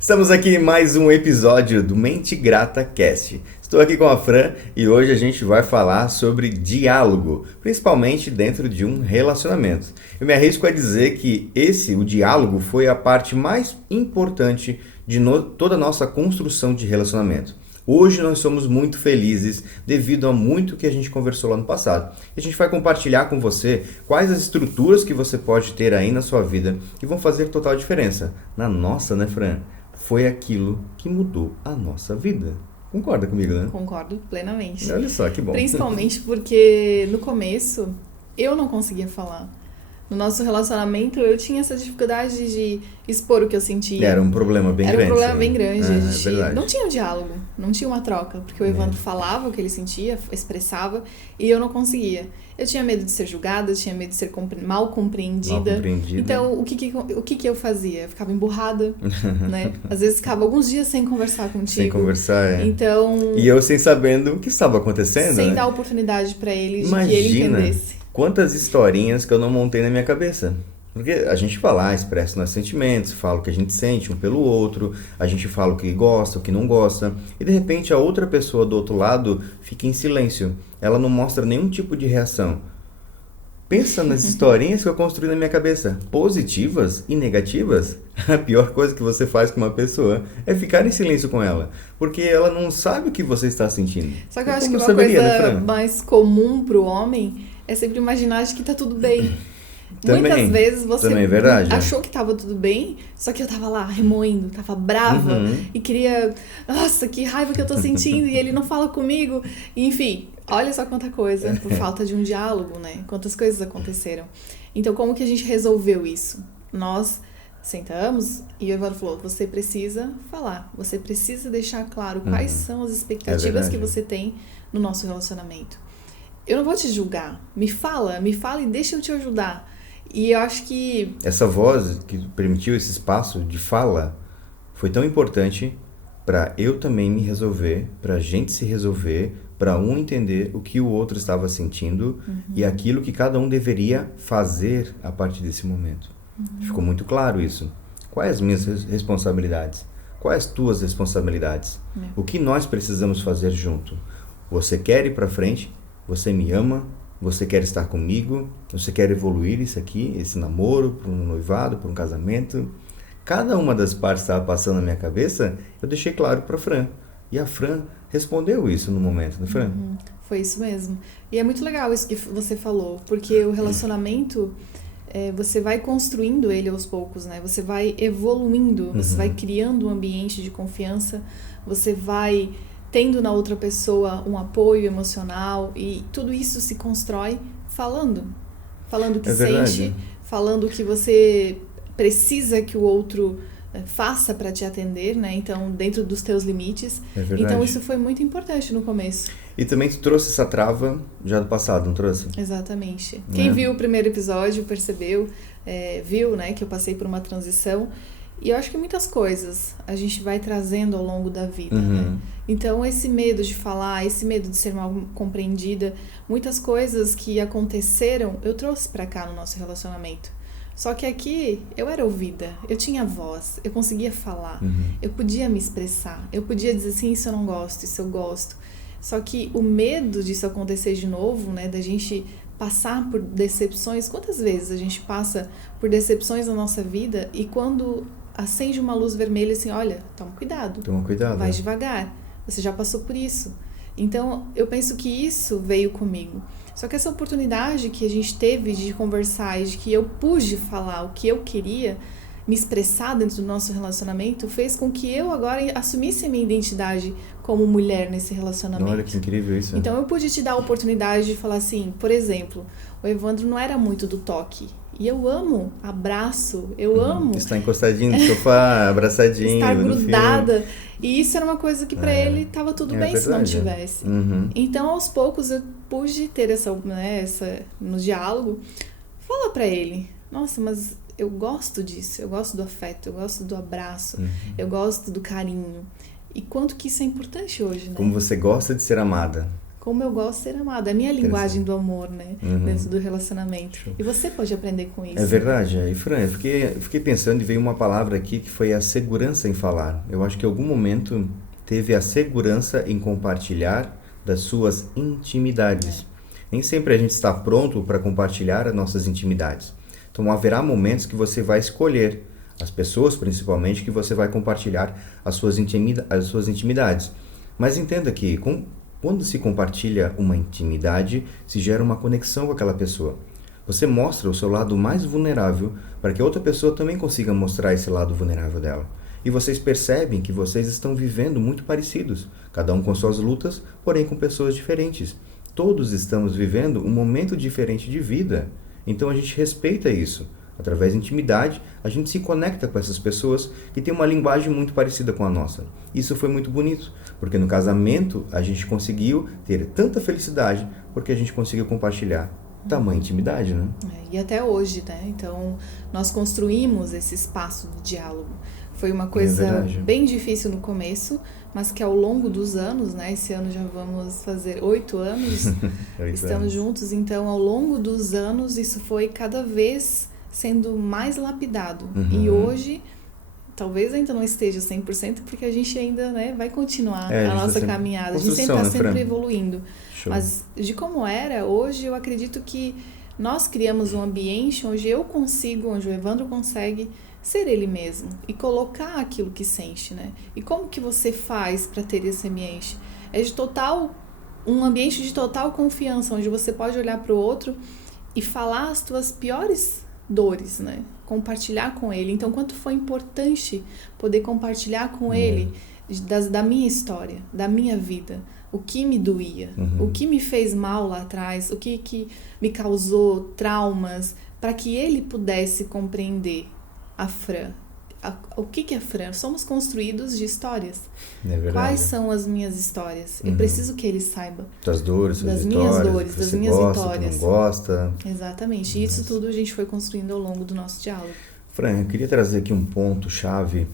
Estamos aqui em mais um episódio do Mente Grata Cast. Estou aqui com a Fran e hoje a gente vai falar sobre diálogo, principalmente dentro de um relacionamento. Eu me arrisco a dizer que o diálogo, foi a parte mais importante de toda a nossa construção de relacionamento. Hoje nós somos muito felizes devido a muito que a gente conversou lá no passado. E a gente vai compartilhar com você quais as estruturas que você pode ter aí na sua vida que vão fazer total diferença. Na nossa, né, Fran? Foi aquilo que mudou a nossa vida. Concorda comigo, né? Concordo plenamente. Olha só, que bom. Principalmente porque no começo eu não conseguia falar. No nosso relacionamento eu tinha essa dificuldade de expor o que eu sentia. Era um problema bem grande. Era um problema bem grande. A gente verdade. não tinha um diálogo, não tinha uma troca. Porque o Evandro falava o que ele sentia, expressava, e eu não conseguia. Eu tinha medo de ser julgada, eu tinha medo de ser mal compreendida. Então, o que eu fazia? Eu ficava emburrada, né? Às vezes ficava alguns dias sem conversar contigo. Sem conversar, é. Então... E eu sem sabendo o que estava acontecendo, sem né? dar oportunidade pra ele de Imagina que ele entendesse. Quantas historinhas que eu não montei na minha cabeça. Porque a gente vai lá, expressa nossos sentimentos, fala o que a gente sente um pelo outro, a gente fala o que gosta, o que não gosta, e de repente a outra pessoa do outro lado fica em silêncio. Ela não mostra nenhum tipo de reação. Pensa nas historinhas que eu construí na minha cabeça, positivas e negativas. A pior coisa que você faz com uma pessoa é ficar em silêncio com ela, porque ela não sabe o que você está sentindo. Só que eu acho que uma coisa mais comum pro homem é sempre imaginar de que tá tudo bem. Muitas vezes você achou que tava tudo bem, só que eu tava lá remoendo, tava brava e queria... Nossa, que raiva que eu tô sentindo e ele não fala comigo. Enfim, olha só quanta coisa, por falta de um diálogo, né? Quantas coisas aconteceram. Então, como que a gente resolveu isso? Nós sentamos e o Evandro falou, você precisa falar, você precisa deixar claro quais são as expectativas que você tem no nosso relacionamento. Eu não vou te julgar, me fala e deixa eu te ajudar. E eu acho que... Essa voz que permitiu esse espaço de fala foi tão importante para eu também me resolver, para a gente se resolver, para um entender o que o outro estava sentindo e aquilo que cada um deveria fazer a partir desse momento. Ficou muito claro isso. Quais as minhas responsabilidades? Quais as tuas responsabilidades? O que nós precisamos fazer junto? Você quer ir para frente? Você me ama? Você quer estar comigo? Você quer evoluir isso aqui, esse namoro, para um noivado, para um casamento? Cada uma das partes que estava passando na minha cabeça, eu deixei claro para a Fran. E a Fran respondeu isso no momento, não Fran? Foi isso mesmo. E é muito legal isso que você falou, porque o relacionamento, você vai construindo ele aos poucos, né? Você vai evoluindo, você vai criando um ambiente de confiança, você vai... tendo na outra pessoa um apoio emocional e tudo isso se constrói falando o que sente, falando o que você precisa que o outro faça para te atender, né? Então, dentro dos teus limites. Então, isso foi muito importante no começo. E também tu trouxe essa trava já do passado, não trouxe? Exatamente. Quem viu o primeiro episódio percebeu, viu, né, que eu passei por uma transição. E eu acho que muitas coisas a gente vai trazendo ao longo da vida, né? Então, esse medo de falar, esse medo de ser mal compreendida, muitas coisas que aconteceram, eu trouxe pra cá no nosso relacionamento. Só que aqui, eu era ouvida, eu tinha voz, eu conseguia falar, eu podia me expressar, eu podia dizer assim, isso eu não gosto, isso eu gosto. Só que o medo disso acontecer de novo, né, da gente... passar por decepções, quantas vezes a gente passa por decepções na nossa vida e quando acende uma luz vermelha assim, olha, toma cuidado, vai devagar, você já passou por isso. Então, eu penso que isso veio comigo. Só que essa oportunidade que a gente teve de conversar e de que eu pude falar o que eu queria, me expressar dentro do nosso relacionamento, fez com que eu agora assumisse a minha identidade como mulher nesse relacionamento. Olha que incrível isso. Então eu pude te dar a oportunidade de falar assim, por exemplo, o Evandro não era muito do toque. E eu amo abraço, eu amo... Estar encostadinho no sofá, abraçadinho. Estar grudada. E isso era uma coisa que pra ele tava tudo bem se não tivesse. Então aos poucos eu pude ter essa no diálogo, falar pra ele, nossa, mas eu gosto disso, eu gosto do afeto, eu gosto do abraço, eu gosto do carinho. E quanto que isso é importante hoje, né? Como você gosta de ser amada. como eu gosto de ser amada. É a minha linguagem do amor, né? Dentro do relacionamento. Show. E você pode aprender com isso. É verdade. E Fran, eu fiquei pensando e veio uma palavra aqui que foi a segurança em falar. Eu acho que em algum momento teve a segurança em compartilhar das suas intimidades. Nem sempre a gente está pronto para compartilhar as nossas intimidades. Então haverá momentos que você vai escolher, as pessoas principalmente, que você vai compartilhar as suas intimidades. Mas entenda que quando se compartilha uma intimidade, se gera uma conexão com aquela pessoa. Você mostra o seu lado mais vulnerável para que outra pessoa também consiga mostrar esse lado vulnerável dela. E vocês percebem que vocês estão vivendo muito parecidos, cada um com suas lutas, porém com pessoas diferentes. Todos estamos vivendo um momento diferente de vida, então a gente respeita isso. Através da intimidade, a gente se conecta com essas pessoas que têm uma linguagem muito parecida com a nossa. Isso foi muito bonito, porque no casamento a gente conseguiu ter tanta felicidade, porque a gente conseguiu compartilhar tamanha intimidade, né? E até hoje, né? Então, nós construímos esse espaço de diálogo. Foi uma coisa bem difícil no começo, mas que ao longo dos anos, né? Esse ano já vamos fazer 8 anos, estamos juntos, então ao longo dos anos isso foi cada vez sendo mais lapidado. E hoje, talvez ainda não esteja 100%, porque a gente ainda, né, vai continuar a nossa caminhada. A gente sempre está sempre evoluindo. Show. Mas de como era, hoje eu acredito que nós criamos um ambiente onde onde o Evandro consegue ser ele mesmo e colocar aquilo que sente, né? E como que você faz para ter esse ambiente? É um ambiente de total confiança, onde você pode olhar para o outro e falar as tuas piores dores, né? Compartilhar com ele. Então, quanto foi importante poder compartilhar com ele da minha história, da minha vida, o que me doía, o que me fez mal lá atrás, o que me causou traumas, para que ele pudesse compreender a Fran. O que é Fran? Somos construídos de histórias. É verdade. Quais são as minhas histórias? Eu preciso que ele saiba. Das dores, das minhas dores, das minhas vitórias. Não gosta. Exatamente. E isso tudo a gente foi construindo ao longo do nosso diálogo. Fran, eu queria trazer aqui um ponto-chave,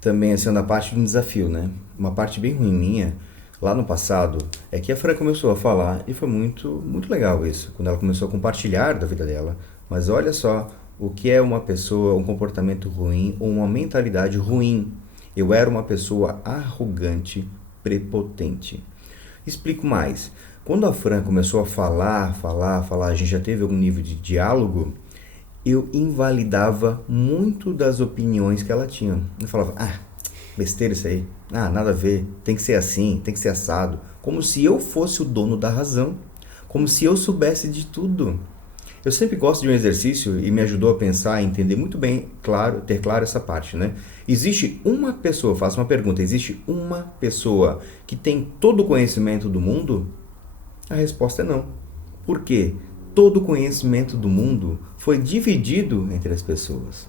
também assim, da parte do desafio, né? Uma parte bem ruim minha, lá no passado, é que a Fran começou a falar, e foi muito, muito legal isso, quando ela começou a compartilhar da vida dela. Mas olha só, o que é uma pessoa, um comportamento ruim ou uma mentalidade ruim? Eu era uma pessoa arrogante, prepotente. Explico mais. Quando a Fran começou a falar, a gente já teve algum nível de diálogo, eu invalidava muito das opiniões que ela tinha. Eu falava, besteira isso aí, nada a ver, tem que ser assim, tem que ser assado. Como se eu fosse o dono da razão, como se eu soubesse de tudo. Eu sempre gosto de um exercício e me ajudou a pensar e entender muito bem, ter claro essa parte, né? Existe uma pessoa, faço uma pergunta, existe uma pessoa que tem todo o conhecimento do mundo? A resposta é não. Por quê? Todo o conhecimento do mundo foi dividido entre as pessoas.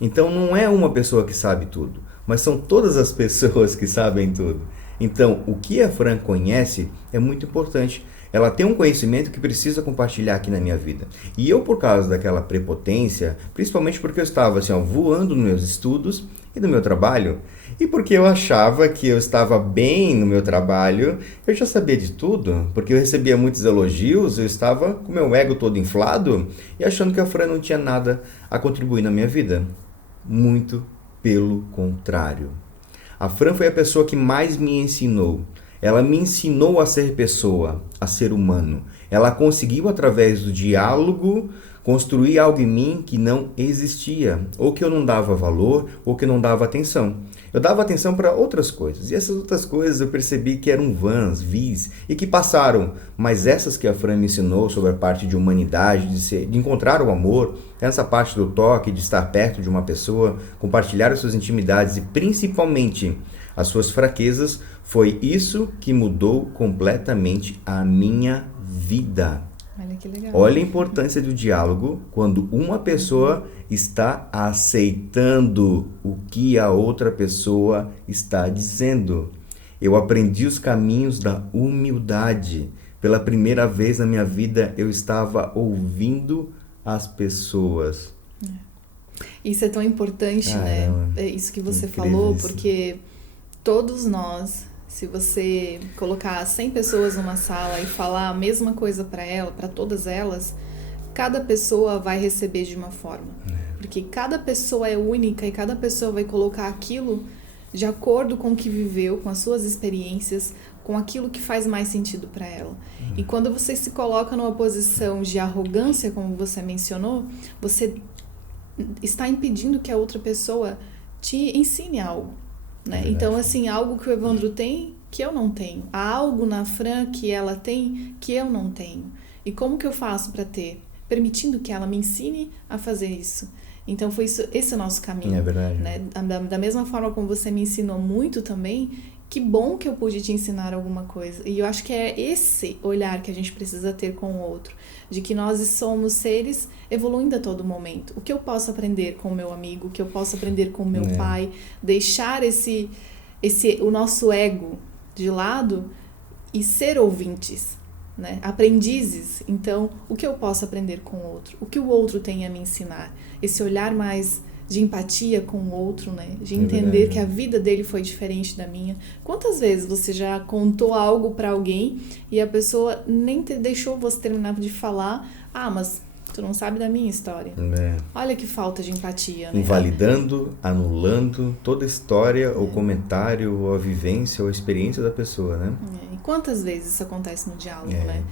Então não é uma pessoa que sabe tudo, mas são todas as pessoas que sabem tudo. Então o que a Fran conhece é muito importante. Ela tem um conhecimento que precisa compartilhar aqui na minha vida. E eu, por causa daquela prepotência, principalmente porque eu estava assim, voando nos meus estudos e no meu trabalho, e porque eu achava que eu estava bem no meu trabalho, eu já sabia de tudo, porque eu recebia muitos elogios, eu estava com meu ego todo inflado e achando que a Fran não tinha nada a contribuir na minha vida. Muito pelo contrário. A Fran foi a pessoa que mais me ensinou. Ela me ensinou a ser pessoa, a ser humano. Ela conseguiu, através do diálogo, construir algo em mim que não existia, ou que eu não dava valor, ou que eu não dava atenção. Eu dava atenção para outras coisas, e essas outras coisas eu percebi que eram vis, e que passaram. Mas essas que a Fran me ensinou sobre a parte de humanidade, de encontrar o amor, essa parte do toque, de estar perto de uma pessoa, compartilhar as suas intimidades e principalmente as suas fraquezas, foi isso que mudou completamente a minha vida. Olha que legal. Olha a importância do diálogo quando uma pessoa está aceitando o que a outra pessoa está dizendo. Eu aprendi os caminhos da humildade. Pela primeira vez na minha vida, eu estava ouvindo as pessoas. Isso é tão importante, né? É isso que você falou, porque todos nós Se você colocar 100 pessoas numa sala e falar a mesma coisa para todas elas, cada pessoa vai receber de uma forma. Porque cada pessoa é única e cada pessoa vai colocar aquilo de acordo com o que viveu, com as suas experiências, com aquilo que faz mais sentido para ela. E quando você se coloca numa posição de arrogância, como você mencionou, você está impedindo que a outra pessoa te ensine algo. Né? Então, assim, algo que o Evandro tem que eu não tenho. Há algo na Fran que ela tem que eu não tenho. E como que eu faço para ter? Permitindo que ela me ensine a fazer isso. Então, esse é o nosso caminho. É verdade. Né? Da mesma forma como você me ensinou muito também, que bom que eu pude te ensinar alguma coisa. E eu acho que é esse olhar que a gente precisa ter com o outro. De que nós somos seres evoluindo a todo momento. O que eu posso aprender com o meu amigo, o que eu posso aprender com o meu pai, deixar o nosso ego de lado e ser ouvintes, né? Aprendizes. Então, o que eu posso aprender com o outro? O que o outro tem a me ensinar? Esse olhar mais de empatia com o outro, né? De entender que a vida dele foi diferente da minha. Quantas vezes você já contou algo pra alguém e a pessoa nem deixou você terminar de falar? Ah, mas tu não sabe da minha história. Olha que falta de empatia, né? Invalidando, anulando toda a história, ou comentário, ou a vivência, ou a experiência da pessoa, né? E quantas vezes isso acontece no diálogo, né?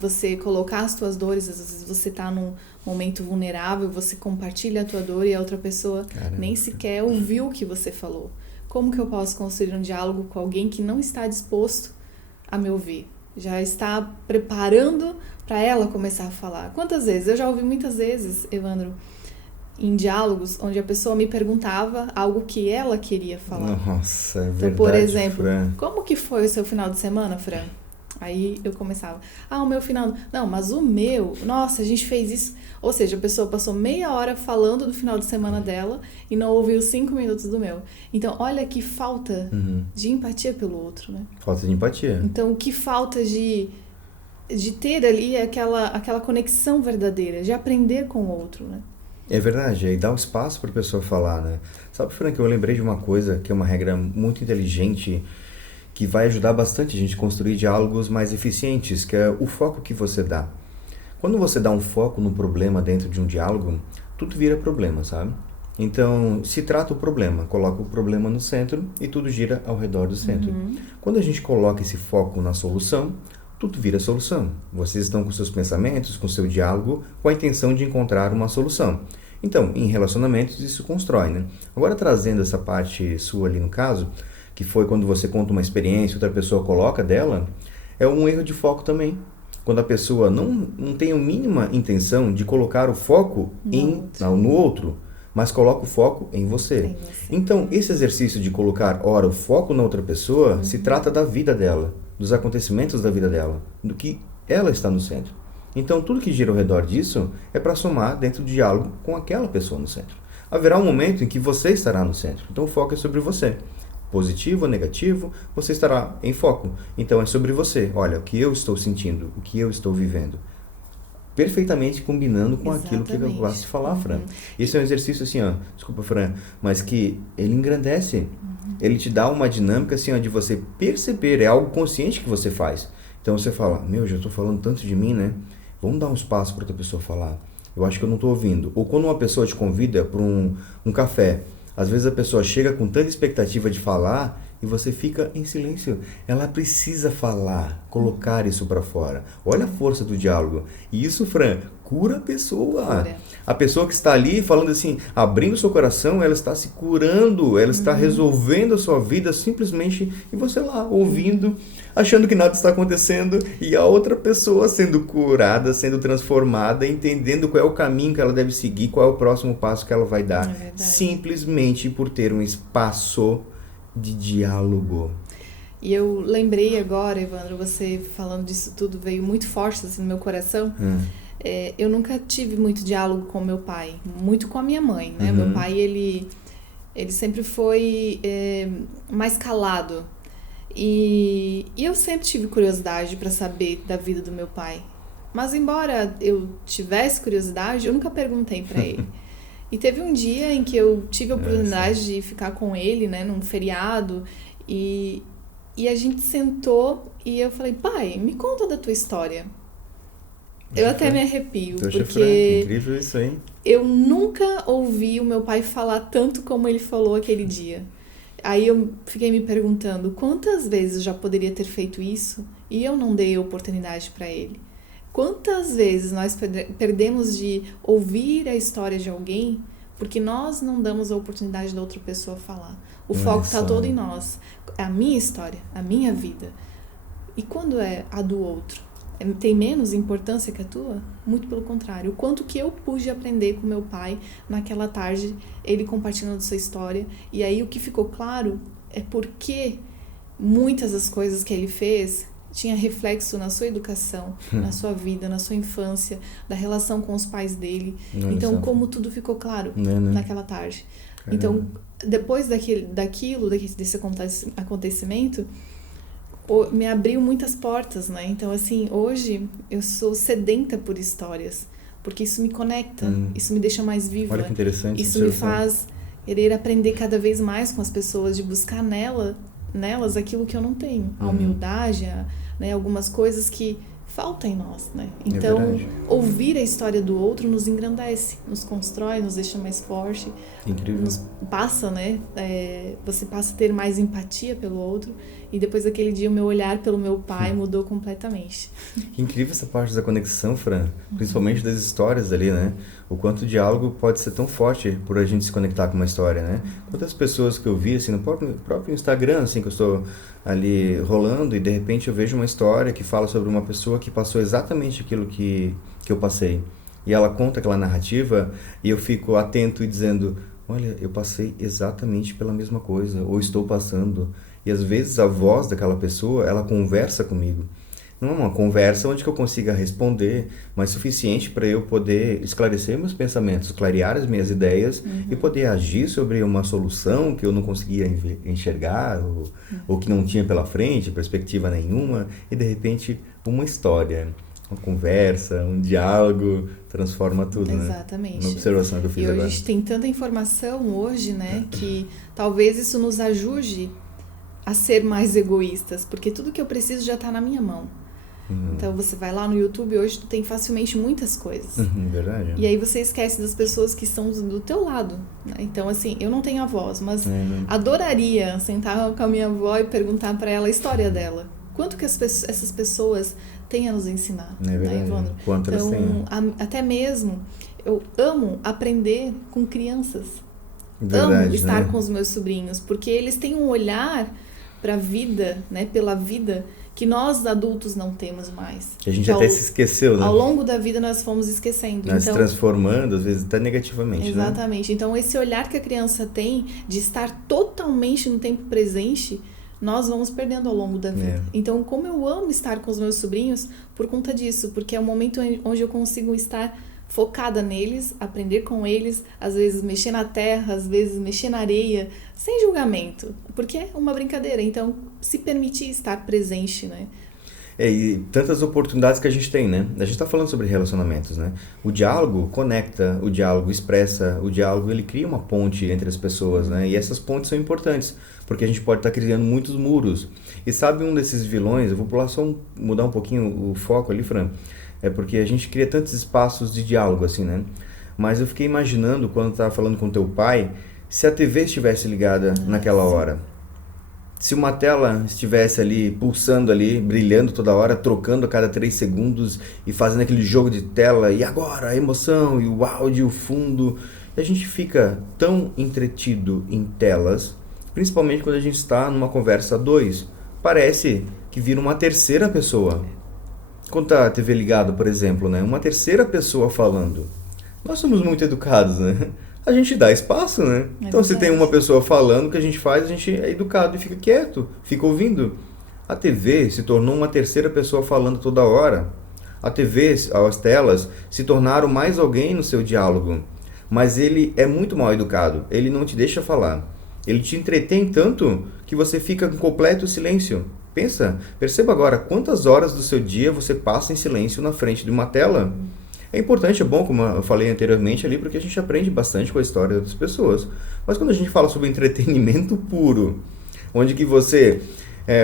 Você colocar as tuas dores, às vezes você tá num momento vulnerável, você compartilha a tua dor e a outra pessoa nem sequer ouviu o que você falou. Como que eu posso construir um diálogo com alguém que não está disposto a me ouvir? Já está preparando para ela começar a falar. Quantas vezes? Eu já ouvi muitas vezes, Evandro, em diálogos onde a pessoa me perguntava algo que ela queria falar. Nossa, é verdade, então, por exemplo, Fran. Como que foi o seu final de semana, Fran? Aí eu começava, o meu final... Não, mas o meu... Nossa, a gente fez isso... Ou seja, a pessoa passou meia hora falando do final de semana dela e não ouviu 5 minutos do meu. Então, olha que falta de empatia pelo outro, né? Falta de empatia. Então, que falta de ter ali aquela conexão verdadeira, de aprender com o outro, né? É verdade, aí dá um espaço para a pessoa falar, né? Sabe, Fran, que eu lembrei de uma coisa que é uma regra muito inteligente que vai ajudar bastante a gente a construir diálogos mais eficientes, que é o foco que você dá. Quando você dá um foco no problema dentro de um diálogo, tudo vira problema, sabe? Então, se trata o problema, coloca o problema no centro e tudo gira ao redor do centro. Quando a gente coloca esse foco na solução, tudo vira solução. Vocês estão com seus pensamentos, com seu diálogo, com a intenção de encontrar uma solução. Então, em relacionamentos, isso constrói, né? Agora, trazendo essa parte sua ali no caso, que foi quando você conta uma experiência, outra pessoa coloca dela, é um erro de foco também. Quando a pessoa não tem a mínima intenção de colocar o foco no outro, mas coloca o foco em você. Então, esse exercício de colocar, ora, o foco na outra pessoa, se trata da vida dela, dos acontecimentos da vida dela, do que ela está no centro. Então, tudo que gira ao redor disso é para somar dentro do diálogo com aquela pessoa no centro. Haverá um momento em que você estará no centro. Então, o foco é sobre você. Positivo ou negativo, você estará em foco. Então, é sobre você. Olha, o que eu estou sentindo, o que eu estou vivendo. Perfeitamente combinando com aquilo que eu gosto de falar, Fran. Isso é um exercício assim, desculpa, Fran, mas que ele engrandece. Ele te dá uma dinâmica assim, de você perceber, é algo consciente que você faz. Então você fala, já estou falando tanto de mim, né? Vamos dar um espaço para outra pessoa falar. Eu acho que eu não estou ouvindo. Ou quando uma pessoa te convida para um café, às vezes a pessoa chega com tanta expectativa de falar e você fica em silêncio. Ela precisa falar, colocar isso para fora. Olha a força do diálogo. E isso, Fran, cura a pessoa. A pessoa que está ali falando assim, abrindo seu coração, ela está se curando, ela está resolvendo a sua vida simplesmente, e você lá, ouvindo, achando que nada está acontecendo, e a outra pessoa sendo curada, sendo transformada, entendendo qual é o caminho que ela deve seguir, qual é o próximo passo que ela vai dar, simplesmente por ter um espaço de diálogo. E eu lembrei agora, Evandro, você falando disso tudo, veio muito forte assim, no meu coração. Eu nunca tive muito diálogo com meu pai, muito com a minha mãe, né? Meu pai, ele sempre foi mais calado. E eu sempre tive curiosidade para saber da vida do meu pai. Mas embora eu tivesse curiosidade, eu nunca perguntei para ele. E teve um dia em que eu tive a oportunidade de ficar com ele, né, num feriado, e E a gente sentou e eu falei, pai, me conta da tua história. Eu até me arrepio, porque incrível isso aí. Eu nunca ouvi o meu pai falar tanto como ele falou aquele dia. Aí eu fiquei me perguntando quantas vezes eu já poderia ter feito isso e eu não dei oportunidade para ele. Quantas vezes nós perdemos de ouvir a história de alguém porque nós não damos a oportunidade da outra pessoa falar. O foco está todo em nós. É a minha história, a minha vida. E quando é a do outro? Tem menos importância que a tua? Muito pelo contrário. O quanto que eu pude aprender com meu pai naquela tarde, ele compartilhando sua história. E aí o que ficou claro é porque muitas das coisas que ele fez tinha reflexo na sua educação, na sua vida, na sua infância, da relação com os pais dele. Então, como tudo ficou claro naquela tarde. Então, depois desse acontecimento, me abriu muitas portas, né? Então, assim, hoje eu sou sedenta por histórias, porque isso me conecta, isso me deixa mais viva. Olha que interessante. Isso me faz querer aprender cada vez mais com as pessoas, de buscar nelas aquilo que eu não tenho. A humildade, né? Algumas coisas que faltam em nós, né? Então, ouvir a história do outro nos engrandece, nos constrói, nos deixa mais forte. Incrível. Nos passa, né? Você passa a ter mais empatia pelo outro. E depois daquele dia, o meu olhar pelo meu pai mudou completamente. Que incrível essa parte da conexão, Fran. Principalmente das histórias ali, né? O quanto o diálogo pode ser tão forte por a gente se conectar com uma história, né? Quantas pessoas que eu vi, assim, no próprio Instagram, assim, que eu estou ali rolando e de repente eu vejo uma história que fala sobre uma pessoa que passou exatamente aquilo que eu passei. E ela conta aquela narrativa e eu fico atento e dizendo, olha, eu passei exatamente pela mesma coisa, ou estou passando. E às vezes a voz daquela pessoa, ela conversa comigo. Não é uma conversa onde que eu consiga responder, mas suficiente para eu poder esclarecer meus pensamentos, clarear as minhas ideias e poder agir sobre uma solução que eu não conseguia enxergar ou que não tinha pela frente, perspectiva nenhuma, e de repente uma história, uma conversa, um diálogo transforma tudo, Exatamente. Né? Uma observação que eu fiz agora. E hoje tem tanta informação hoje, né, que talvez isso nos ajude a ser mais egoístas, porque tudo que eu preciso já está na minha mão. Então você vai lá no YouTube, hoje tu tem facilmente muitas coisas. Verdade. E aí você esquece das pessoas que estão do teu lado, né? Então assim, eu não tenho avós, mas adoraria sentar com a minha avó e perguntar para ela a história dela. Quanto que essas pessoas têm a nos ensinar, né, Evandro? Quanto elas têm. Até mesmo, eu amo aprender com crianças. Verdade, amo estar né? com os meus sobrinhos, porque eles têm um olhar para a vida, né, pela vida, que nós adultos não temos mais. Que a gente até se esqueceu, né? Ao longo da vida nós fomos esquecendo. Nós se transformando, às vezes até negativamente, exatamente. Né? Então esse olhar que a criança tem de estar totalmente no tempo presente, nós vamos perdendo ao longo da vida. Então como eu amo estar com os meus sobrinhos por conta disso, porque é o momento onde eu consigo estar focada neles, aprender com eles, às vezes mexer na terra, às vezes mexer na areia, sem julgamento, porque é uma brincadeira. Então, se permitir estar presente, né? E tantas oportunidades que a gente tem, né? A gente está falando sobre relacionamentos, né? O diálogo conecta, o diálogo expressa, o diálogo ele cria uma ponte entre as pessoas, né? E essas pontes são importantes, porque a gente pode estar criando muitos muros. E sabe um desses vilões, eu vou pular só mudar um pouquinho o foco ali, Fran, é porque a gente cria tantos espaços de diálogo, assim, né? Mas eu fiquei imaginando, quando estava falando com teu pai, se a TV estivesse ligada naquela hora. Se uma tela estivesse ali, pulsando ali, brilhando toda hora, trocando a cada 3 segundos e fazendo aquele jogo de tela, e agora a emoção, e o áudio, o fundo. E a gente fica tão entretido em telas, principalmente quando a gente está numa conversa a dois. Parece que vira uma terceira pessoa. Quando tá a TV ligada, por exemplo, né? Uma terceira pessoa falando. Nós somos muito educados, né? A gente dá espaço, né? Então, se tem uma pessoa falando, o que a gente faz, a gente é educado e fica quieto, fica ouvindo. A TV se tornou uma terceira pessoa falando toda hora. A TV, as telas, se tornaram mais alguém no seu diálogo. Mas ele é muito mal educado, ele não te deixa falar. Ele te entretém tanto que você fica em completo silêncio. Perceba agora quantas horas do seu dia você passa em silêncio na frente de uma tela. É importante, é bom, como eu falei anteriormente ali, porque a gente aprende bastante com a história das pessoas. Mas quando a gente fala sobre entretenimento puro, onde que você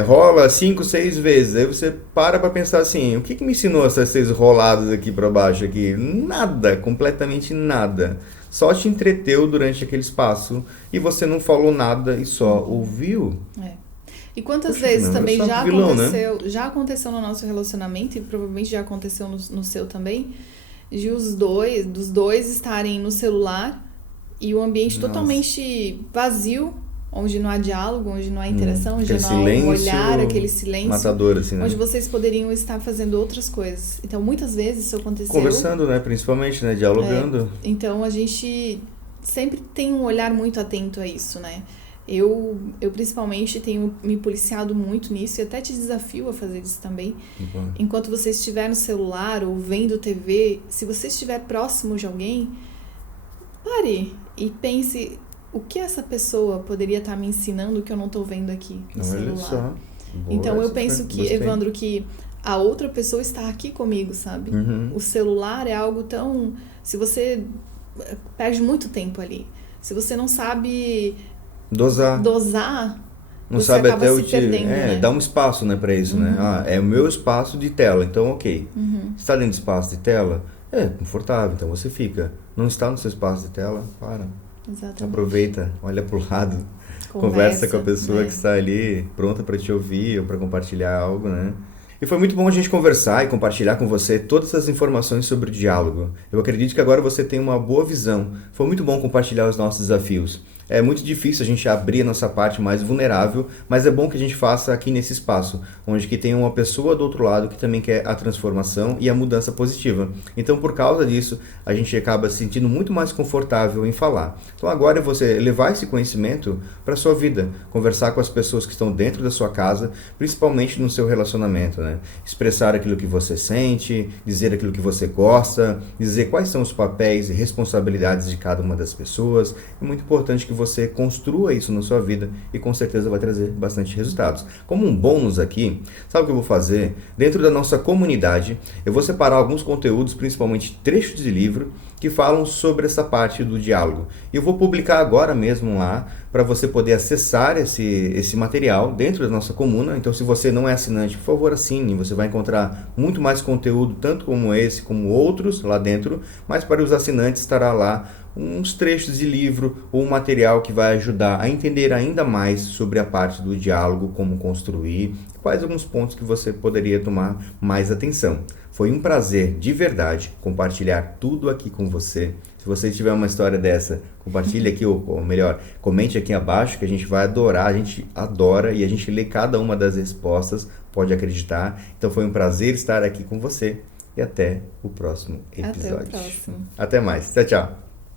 rola 5, 6 vezes. Aí você para pra pensar assim, o que me ensinou essas 6 roladas aqui pra baixo aqui? Nada, completamente nada. Só te entreteu durante aquele espaço e você não falou nada e só ouviu. E quantas Poxa, vezes não, também já vilão, né? já aconteceu no nosso relacionamento, e provavelmente já aconteceu no seu também, dos dois estarem no celular e o ambiente totalmente vazio, onde não há diálogo, onde não há interação, onde não há um olhar, aquele silêncio, matador, assim, né? onde vocês poderiam estar fazendo outras coisas. Então, muitas vezes isso aconteceu. Conversando, né? Principalmente, né? Dialogando. Então, a gente sempre tem um olhar muito atento a isso, né? Eu principalmente tenho me policiado muito nisso e até te desafio a fazer isso também. Uhum. Enquanto você estiver no celular ou vendo TV, se você estiver próximo de alguém, pare e pense o que essa pessoa poderia estar me ensinando que eu não estou vendo aqui no celular. Olha só. Então eu penso que, Evandro, que a outra pessoa está aqui comigo, sabe? Uhum. O celular é algo tão... Se você perde muito tempo ali, se você não sabe... Dosar. Não você sabe acaba até se perdendo, né? Dá um espaço, né, pra isso, né? É o meu espaço de tela, então ok. Você está dentro do espaço de tela? Confortável, então você fica. Não está no seu espaço de tela? Para. Exatamente. Aproveita, olha pro lado, conversa com a pessoa que está ali, pronta para te ouvir ou para compartilhar algo, né? E foi muito bom a gente conversar e compartilhar com você todas as informações sobre o diálogo. Eu acredito que agora você tem uma boa visão. Foi muito bom compartilhar os nossos desafios. É muito difícil a gente abrir a nossa parte mais vulnerável, mas é bom que a gente faça aqui nesse espaço, onde que tem uma pessoa do outro lado que também quer a transformação e a mudança positiva. Então, por causa disso, a gente acaba se sentindo muito mais confortável em falar. Então, agora é você levar esse conhecimento para a sua vida, conversar com as pessoas que estão dentro da sua casa, principalmente no seu relacionamento, né? Expressar aquilo que você sente, dizer aquilo que você gosta, dizer quais são os papéis e responsabilidades de cada uma das pessoas. É muito importante que você construa isso na sua vida e com certeza vai trazer bastante resultados. Como um bônus aqui, sabe o que eu vou fazer? Dentro da nossa comunidade, eu vou separar alguns conteúdos, principalmente trechos de livro, que falam sobre essa parte do diálogo. E eu vou publicar agora mesmo lá, para você poder acessar esse material dentro da nossa comuna. Então, se você não é assinante, por favor, assine. Você vai encontrar muito mais conteúdo, tanto como esse, como outros lá dentro. Mas para os assinantes estará lá uns trechos de livro ou um material que vai ajudar a entender ainda mais sobre a parte do diálogo, como construir, quais alguns pontos que você poderia tomar mais atenção. Foi um prazer, de verdade, compartilhar tudo aqui com você. Se você tiver uma história dessa, compartilhe aqui, ou melhor, comente aqui abaixo, que a gente vai adorar, a gente adora e a gente lê cada uma das respostas, pode acreditar. Então foi um prazer estar aqui com você e até o próximo episódio. Até o próximo. Até mais. Tchau, tchau.